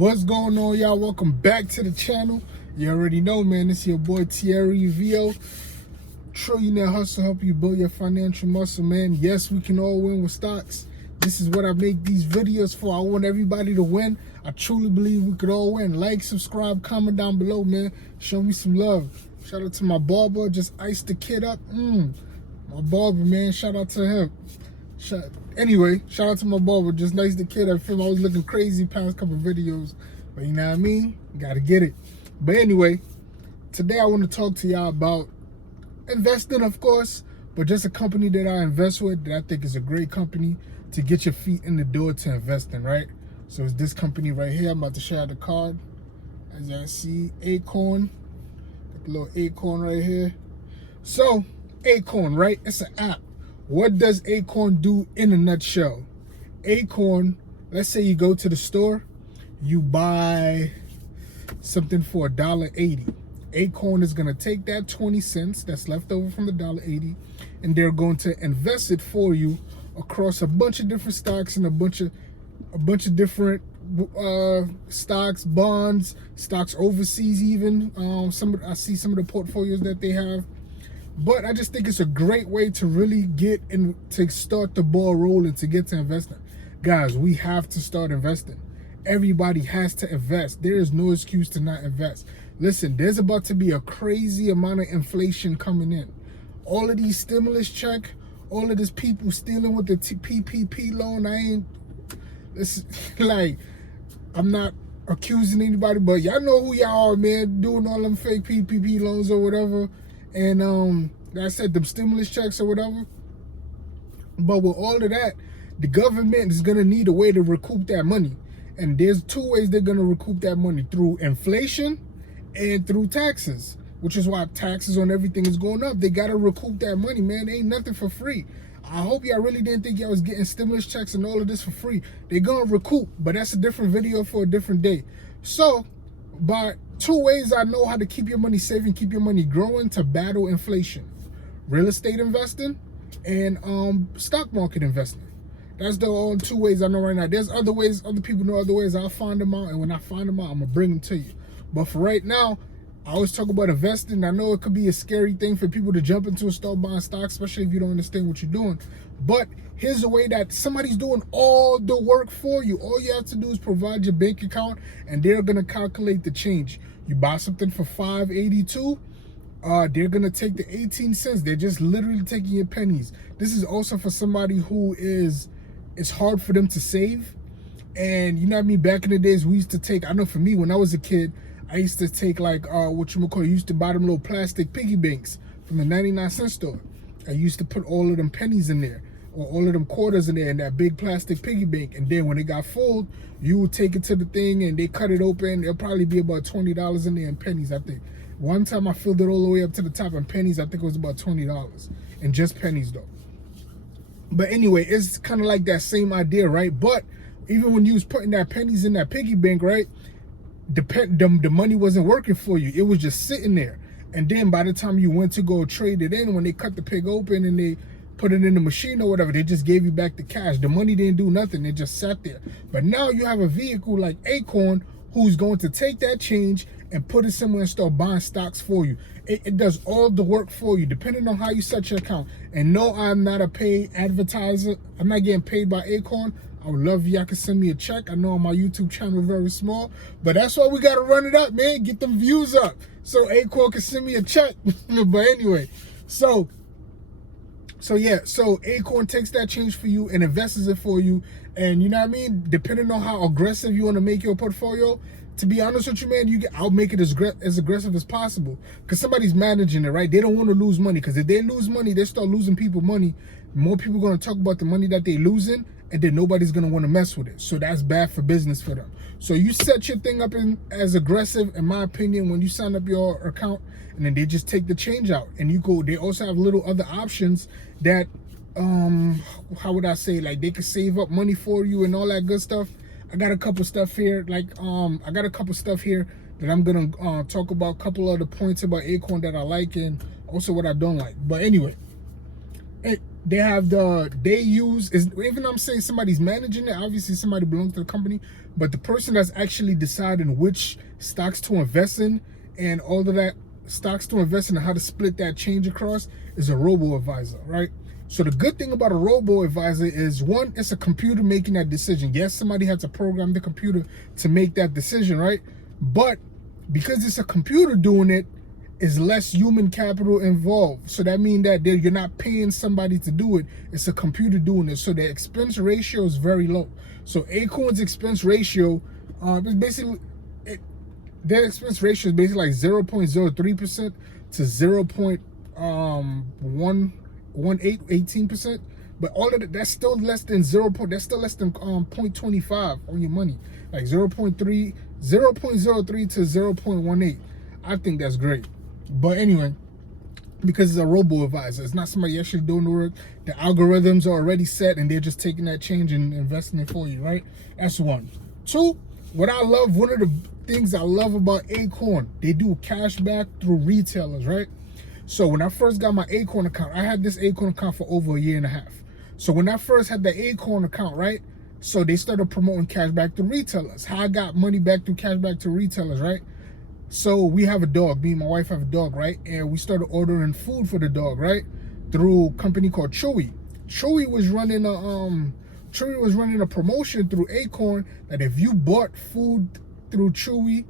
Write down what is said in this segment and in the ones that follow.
What's going on, y'all? Welcome back to the channel. You already know, man, it's your boy Thierry VO. Trillionaire Hustle, help you build your financial muscle, man. Yes, we can all win with stocks. This is what I make these videos for. I want everybody to win. I truly believe we could all win. Like, subscribe, comment down below, man. Show me some love. Shout out to my barber, just iced the kid up. My barber, man, shout out to him. Anyway, shout out to my barber, just nice the kid. I feel I was looking crazy past couple videos, but you know what I mean? Gotta get it. But anyway, today I want to talk to y'all about investing, of course, but just a company that I invest with that I think is a great company to get your feet in the door to invest in, right? So it's this company right here. I'm about to share the card. As y'all see, Acorn. Got the little Acorn right here. So, Acorn, right? It's an app. What does Acorn do in a nutshell? Acorn, let's say you go to the store, you buy something for $1.80. Acorn is gonna take that 20 cents that's left over from the $1.80, and they're going to invest it for you across a bunch of different stocks and a bunch of different stocks, bonds, stocks overseas even. I see some of the portfolios that they have. But I just think it's a great way to really get in, to start the ball rolling, to get to investing. Guys, we have to start investing. Everybody has to invest. There is no excuse to not invest. Listen, there's about to be a crazy amount of inflation coming in. All of these stimulus check, all of this people stealing with the PPP loan. I'm not accusing anybody, but y'all know who y'all are, man, doing all them fake PPP loans or whatever. And I said them stimulus checks or whatever. But with all of that, the government is gonna need a way to recoup that money. And there's two ways they're gonna recoup that money: through inflation and through taxes, which is why taxes on everything is going up. They gotta recoup that money, man. Ain't nothing for free. I hope y'all really didn't think y'all was getting stimulus checks and all of this for free. They're gonna recoup, but that's a different video for a different day. So, by two ways I know how to keep your money safe and keep your money growing to battle inflation: real estate investing and stock market investing. That's the only two ways I know right now. There's other ways, other people know other ways. I'll find them out, and when I find them out, I'm gonna bring them to you. But for right now, I always talk about investing. I know it could be a scary thing for people to jump into and start buying stocks, especially if you don't understand what you're doing. But here's a way that somebody's doing all the work for you. All you have to do is provide your bank account, and they're gonna calculate the change. You buy something for $5.82, they're gonna take the 18 cents. They're just literally taking your pennies. This is also for somebody who it's hard for them to save. And you know what I mean? Back in the days, we used to take, I know for me, when I was a kid, I used to take used to buy them little plastic piggy banks from the 99-cent store. I used to put all of them pennies in there, or all of them quarters in there in that big plastic piggy bank. And then when it got full, you would take it to the thing and they cut it open. It'll probably be about $20 in there in pennies, I think. One time I filled it all the way up to the top in pennies. I think it was about $20, and just pennies though. But anyway, it's kind of like that same idea, right? But even when you was putting that pennies in that piggy bank, right, the money wasn't working for you. It was just sitting there. And then by the time you went to go trade it in, when they cut the pig open and they put it in the machine or whatever, they just gave you back the cash. The money didn't do nothing. It just sat there. But now you have a vehicle like Acorn who's going to take that change and put it somewhere and start buying stocks for you. It does all the work for you, depending on how you set your account. And no, I'm not a paid advertiser. I'm not getting paid by Acorn. I would love if y'all can send me a check. I know on my YouTube channel very small, but that's why we got to run it up, man. Get them views up so Acorn can send me a check. But anyway, so Acorn takes that change for you and invests it for you. And you know what I mean? Depending on how aggressive you want to make your portfolio, to be honest with you, man, I'll make it as aggressive as possible, because somebody's managing it, right? They don't want to lose money, because if they lose money, they start losing people money. More people are going to talk about the money that they're losing, and then nobody's going to want to mess with it. So that's bad for business for them. So you set your thing up as aggressive, in my opinion, when you sign up your account, and then they just take the change out. And they also have little other options that, how would I say, like they could save up money for you and all that good stuff. I got a couple stuff here, that I'm gonna talk about, a couple of the points about Acorn that I like and also what I don't like. But anyway, they use is, even though I'm saying somebody's managing it, obviously somebody belongs to the company, but the person that's actually deciding which stocks to invest in and all of that stocks to invest in and how to split that change across is a robo advisor, right? So the good thing about a robo advisor is, one, it's a computer making that decision. Yes, somebody has to program the computer to make that decision, right? But because it's a computer doing it, is less human capital involved. So that means that you're not paying somebody to do it. It's a computer doing it. So the expense ratio is very low. So Acorn's expense ratio is basically, their expense ratio is basically like 0.03% to 0.18%. But all of that's still less than that's still less than 0.25 on your money. Like 0.03 to 0.18. I think that's great. But anyway, because it's a robo advisor, it's not somebody actually doing the work. The algorithms are already set and they're just taking that change and investing it for you, right? That's one. Two, what I love, one of the things I love about Acorn, they do cash back through retailers, right? So when I first got my Acorn account, I had this Acorn account for over a year and a half. So when I first had the Acorn account, right? So they started promoting cash back to retailers. How I got money back through cash back to retailers, right? So we have a dog, me and my wife have a dog, right? And we started ordering food for the dog, right? Through a company called Chewy. Chewy was running a promotion through Acorn that if you bought food through Chewy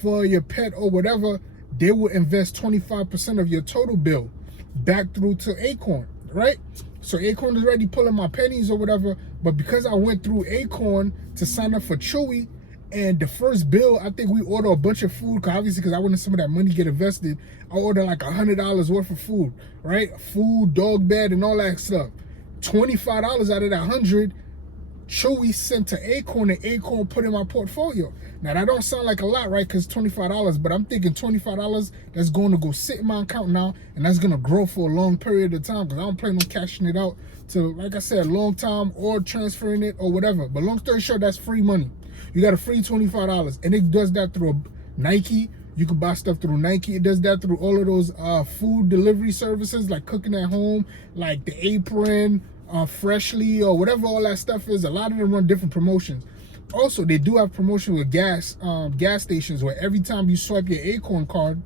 for your pet or whatever, they would invest 25% of your total bill back through to Acorn, right? So Acorn is already pulling my pennies or whatever, but because I went through Acorn to sign up for Chewy, and the first bill, I think we ordered a bunch of food, obviously because I wanted some of that money to get invested. I ordered like $100 worth of food, right? Food, dog bed, and all that stuff. $25 out of that 100, Chewy sent to Acorn, and Acorn put in my portfolio. Now that don't sound like a lot, right? Because $25, but I'm thinking $25 that's going to go sit in my account now, and that's going to grow for a long period of time because I don't plan on cashing it out to, like I said, long time or transferring it or whatever. But long story short, that's free money. You got a free $25, and it does that through Nike. You can buy stuff through Nike. It does that through all of those food delivery services, like cooking at home, like the Apron, Freshly, or whatever all that stuff is. A lot of them run different promotions. Also, they do have promotion with gas stations where every time you swipe your Acorn card,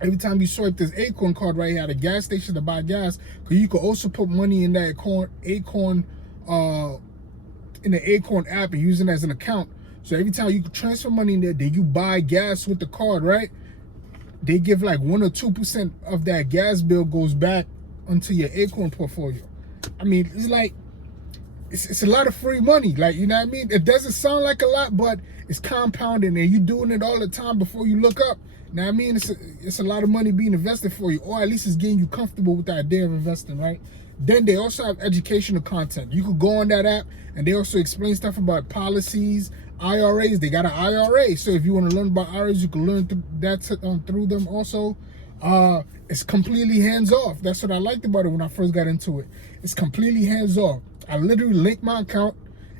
every time you swipe this Acorn card right here at a gas station to buy gas, because you can also put money in that Acorn in the Acorn app and using it as an account. So every time you can transfer money in there, then you buy gas with the card, right? They give like 1 or 2% of that gas bill goes back onto your Acorn portfolio. I mean, it's like, it's a lot of free money. Like, you know what I mean? It doesn't sound like a lot, but it's compounding and you're doing it all the time before you look up. Now, I mean, it's a lot of money being invested for you, or at least it's getting you comfortable with the idea of investing, right? Then they also have educational content. You could go on that app and they also explain stuff about policies, IRAs. They got an IRA. So if you want to learn about IRAs, you can learn that through them also. It's completely hands-off. That's what I liked about it when I first got into it. It's completely hands-off. I literally link my account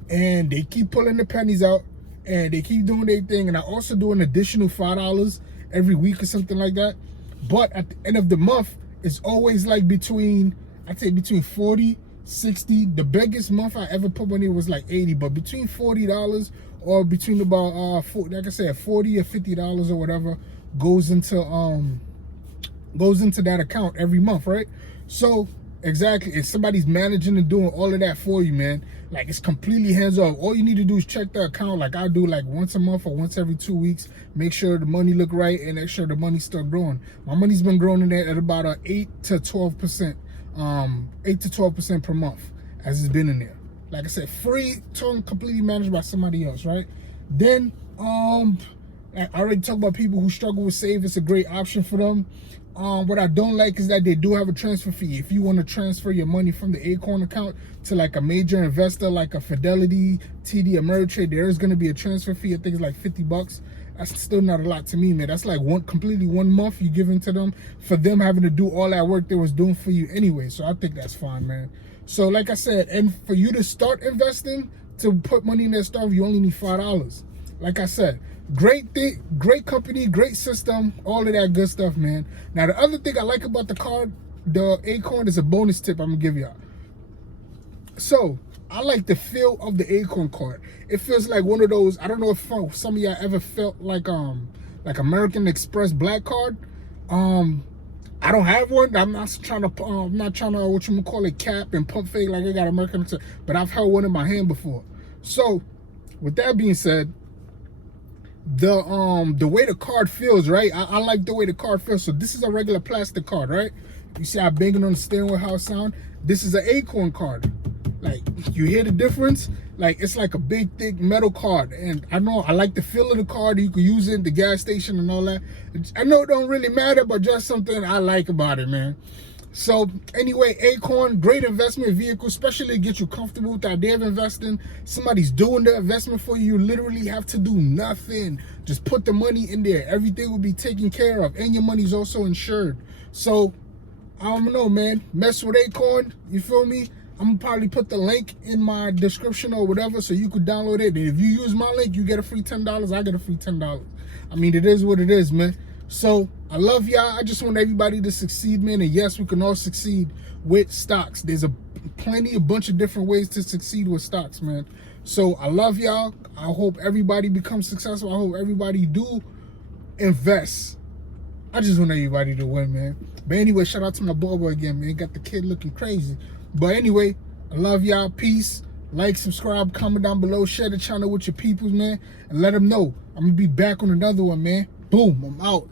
and they keep pulling the pennies out and they keep doing their thing. And I also do an additional $5 every week or something like that. But at the end of the month, it's always like I'd say between 40, 60. The biggest month I ever put money was like 80, but between $40 or between about like I said, $40 or $50 or whatever goes into that account every month, right? So exactly, if somebody's managing and doing all of that for you, man, like it's completely hands off. All you need to do is check the account like I do, like once a month or once every 2 weeks. Make sure the money look right and make sure the money start growing. My money's been growing in there at about 8 to 12%. 8 to 12% per month as it's been in there. Like I said, free, completely managed by somebody else, right? Then I already talked about people who struggle with save. It's a great option for them. What I don't like is that they do have a transfer fee. If you want to transfer your money from the Acorn account to like a major investor like a Fidelity, TD, Ameritrade, there is going to be a transfer fee. I think it's like $50. That's still not a lot to me, man. That's like completely 1 month you giving to them for them having to do all that work they was doing for you anyway. So I think that's fine, man. So like I said, and for you to start investing, to put money in that stuff, you only need $5. Like I said, great company, great system, all of that good stuff, man. Now the other thing I like about the card the Acorn is a bonus tip I'm gonna give y'all. So I like the feel of the Acorn card. It feels like one of those. I don't know if some of y'all ever felt like American Express black card. I don't have one. I'm not trying to what you call it, cap and pump fake like I got American Express, but I've held one in my hand before. So with that being said, the way the card feels, right? I like the way the card feels. So this is a regular plastic card, right? You see how banging on the steering wheel, how it sound? This is an Acorn card. Like, you hear the difference? Like, it's like a big, thick metal card. And I know I like the feel of the card. You can use it at the gas station and all that. I know it don't really matter, but just something I like about it, man. So anyway, Acorn, great investment vehicle, especially to get you comfortable with the idea of investing. Somebody's doing the investment for you. You literally have to do nothing. Just put the money in there. Everything will be taken care of, and your money's also insured. So I don't know, man. Mess with Acorn, you feel me? I'm gonna probably put the link in my description or whatever, so you could download it. And if you use my link, you get a free $10. I get a free $10. I mean, it is what it is, man. So I love y'all. I just want everybody to succeed, man. And yes, we can all succeed with stocks. There's a bunch of different ways to succeed with stocks, man. So I love y'all. I hope everybody becomes successful. I hope everybody do invest. I just want everybody to win, man. But anyway, shout out to my barber again, man. Got the kid looking crazy. But anyway, I love y'all. Peace. Like, subscribe, comment down below. Share the channel with your peoples, man. And let them know. I'm going to be back on another one, man. Boom. I'm out.